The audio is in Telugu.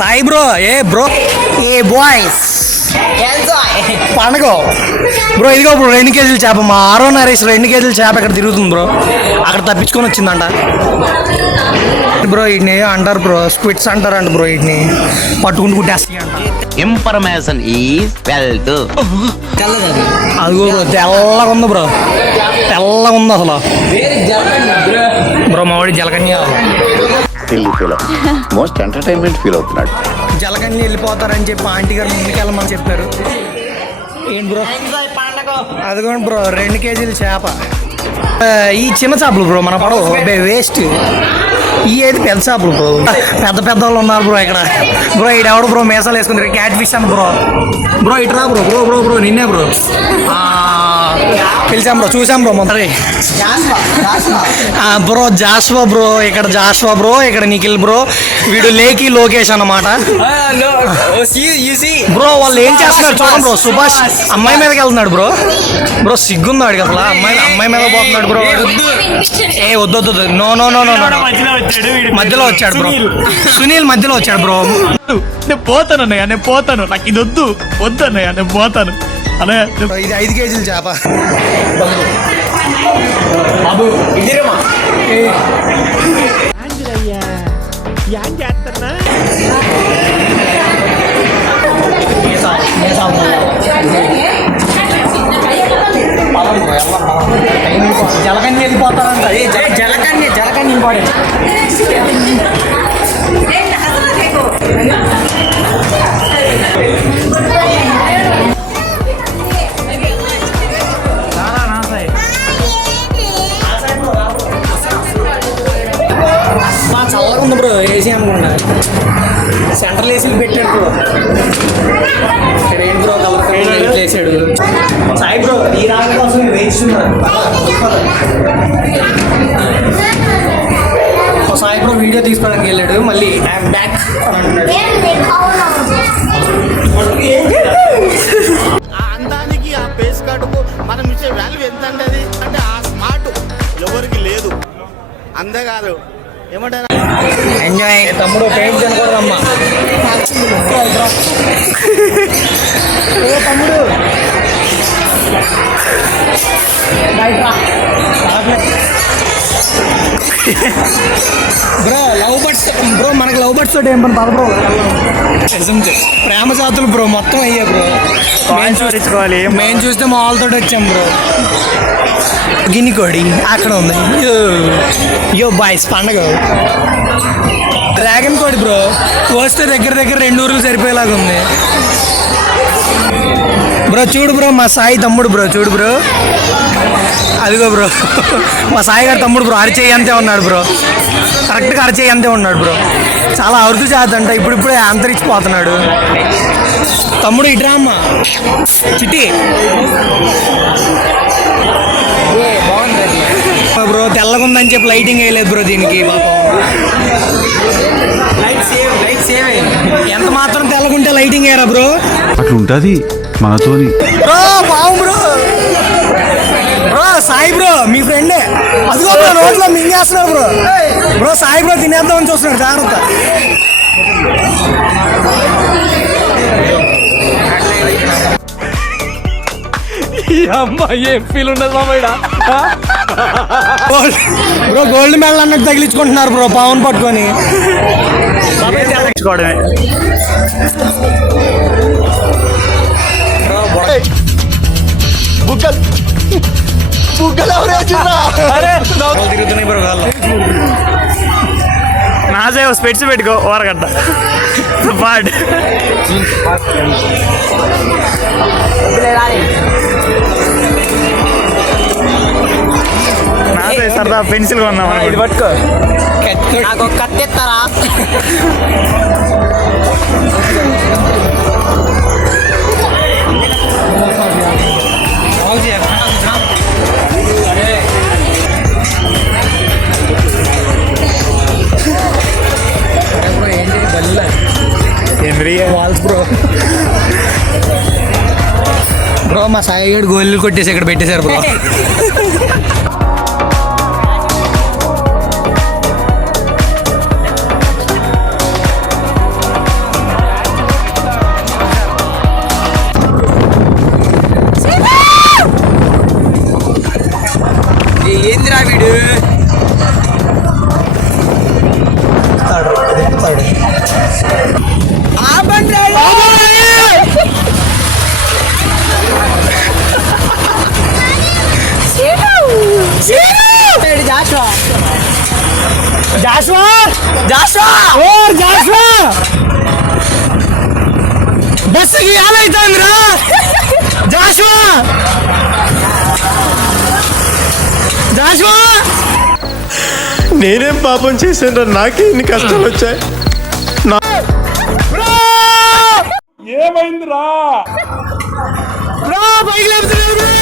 సాయి బ్రో ఏ బాయ్స్ పండగ బ్రో. ఇదిగో బ్రో 2 కేజీల చేప. మా ఆరో నరేష్ 2 కేజీల చేప ఇక్కడ తిరుగుతుంది బ్రో. అక్కడ తప్పించుకొని వచ్చిందంట బ్రో. వీటిని అంటారు బ్రో, స్క్విడ్స్ అంటారంట బ్రో. వీటిని పట్టుకుంటూ కుట్టేస్తాయి అంట. Information is wealth. అదిగో బ్రో తెల్లగా ఉంది బ్రో, తెల్లగా ఉంది అసలు బ్రో. మా వాడి జలకన్య మోస్ట్ ఎంటర్టైన్మెంట్ ఫీల్ అవుతున్నాడు. జలకన్య వెళ్ళిపోతారని చెప్పి ఆంటీ గారు ముందుకెళ్ళమని చెప్పారు. ఏంటి బ్రో అదిగోండి బ్రో 2 కేజీల చేప. ఈ చిన్న చేపలు బ్రో మన పడవ వేస్ట్. ఈ అయితే పెద్ద చేపలు బ్రో, పెద్ద పెద్ద వాళ్ళు ఉన్నారు బ్రో ఇక్కడ. బ్రో ఈడెవడు బ్రో మీసాలు వేసుకుంటారు, క్యాట్ ఫిష్ అని బ్రో. బ్రో ఇట్రా బ్రో. బ్రో బ్రో బ్రో నిన్నే బ్రో పిలిచాం బ్రో, చూసాం బ్రో మొదటి బ్రో. జాస్వా బ్రో, ఇక్కడ జాస్వా బ్రో, ఇక్కడ నిఖిల్ బ్రో. వీడు లేకి లోకేష్ అన్నమాట బ్రో. వాళ్ళు ఏం చేస్తున్నారు చూడండి బ్రో. సుభాష్ అమ్మాయి మీదకి వెళ్తున్నాడు బ్రో. బ్రో సిగ్గుందాడు అసలు, అమ్మాయి మీద పోతున్నాడు బ్రో. ఏ వద్దు నో నో నో నో. మధ్యలో వచ్చాడు బ్రో, సునీల్ మధ్యలో వచ్చాడు బ్రో. నేను పోతాను అన్నయ్య, నేను పోతాను, నాకు ఇది వద్దు అన్నయ్య, నేను పోతాను అన్నయ్య. ఇది 5 కేజీల చేప. జలకన్య వెళ్ళిపోతారంట. జలకన్య ఇంపార్టెంట్. చల్లగా ఉంది బ్రో. ఏసీ అనుకుంటా సెంట్రల్ ఏసీలు పెట్టాడు బ్రో. ఇక్కడ ఏంటి బ్రో కలర్ కలర్ వేసాడు సాయి బ్రో. ఈ రాక కోసం వేస్తున్నాడు సాయి బ్రో. వీడియో తీసుకోవడానికి వెళ్ళాడు, మళ్ళీ ఐఎమ్ బ్యాక్ అంటున్నాడు. ఆ అందానికి ఆ ఫేస్ కార్డుకు మనం ఇచ్చే వాల్యూ ఎంత అంటే ఆ స్మార్ట్ ఎవరికి లేదు. అందగాదు ఏమంటారా ఎంజాయ్ తమ్ముడు. పెయింట్ తినకూడదమ్మా తమ్ముడు. Bro love birds bro. మనకు లవ్ బర్డ్స్ తోటి ఏం పని పద బ్రో. ప్రేమ జాతులు బ్రో మొత్తం అయ్యా బ్రో. మేము చూస్తే మా వాళ్ళతో వచ్చాం బ్రో. గిన్ని కోడి అక్కడ ఉంది. యో బాయ్స్ పండగ. డ్రాగన్ కోడి బ్రో వస్తే దగ్గర 2 ఊర్లు సరిపోయేలాగా ఉంది బ్రో. చూడు బ్రో మా సాయి తమ్ముడు బ్రో. చూడు బ్రో అదిగో బ్రో మా సాయి గారు తమ్ముడు బ్రో. అరిచేయి అంతే ఉన్నాడు బ్రో, కరెక్ట్గా అరిచేయి అంతే ఉన్నాడు బ్రో. చాలా అరుదు చేద్దంట, ఇప్పుడిప్పుడే అంతరించిపోతున్నాడు తమ్ముడు. ఇట్రా అమ్మ చిట్టి బ్రో. తెల్లగుందని చెప్పి లైటింగ్ వేయలేదు బ్రో దీనికి పాపం. ఎంత మాత్రం తెల్లగుంటే లైటింగ్ వేయరా బ్రో. అట్లుంటది మనతోని బ్రో. బావు బ్రో. బ్రో సాయి బ్రో మీ ఫ్రెండే. అదిగో బ్రో రోడ్లో మింగేస్తున్నాడు బ్రో. బ్రో సాయి బ్రో తినేద్దామని చూస్తున్నాడు, జాగ్రత్త. అమ్మాయి ఏం ఫీల్ ఉండదు మామయ్య. బ్రో గోల్డ్ మెడల్ అన్నట్టు తగిలించుకుంటున్నారు బ్రో పావును పట్టుకొని. తగిలించుకోవడమే. తిరుగుతున్నాయి బ్రో కాళ్ళు. నాజే స్పెట్స్ పెట్టుకో ఓరగడ్డ పాడ్. నాజే సరదా పెన్సిల్ కొన్నాం. ఇది పట్టుకో. నాకు కత్తెత్తారా. Walls bro. బ్రో మా సాయి గడు గోళ్ళు కొట్టేసి ఇక్కడ పెట్టేశారు బ్రో. జాస్వాకి ఏమైతుందిరా? జాస్వా జాస్వా నేనేం పాపం చేశాను, నాకే ఇన్ని కష్టాలు వచ్చాయి. బ్రో పైకి లేపుతున్నాడు బ్రో.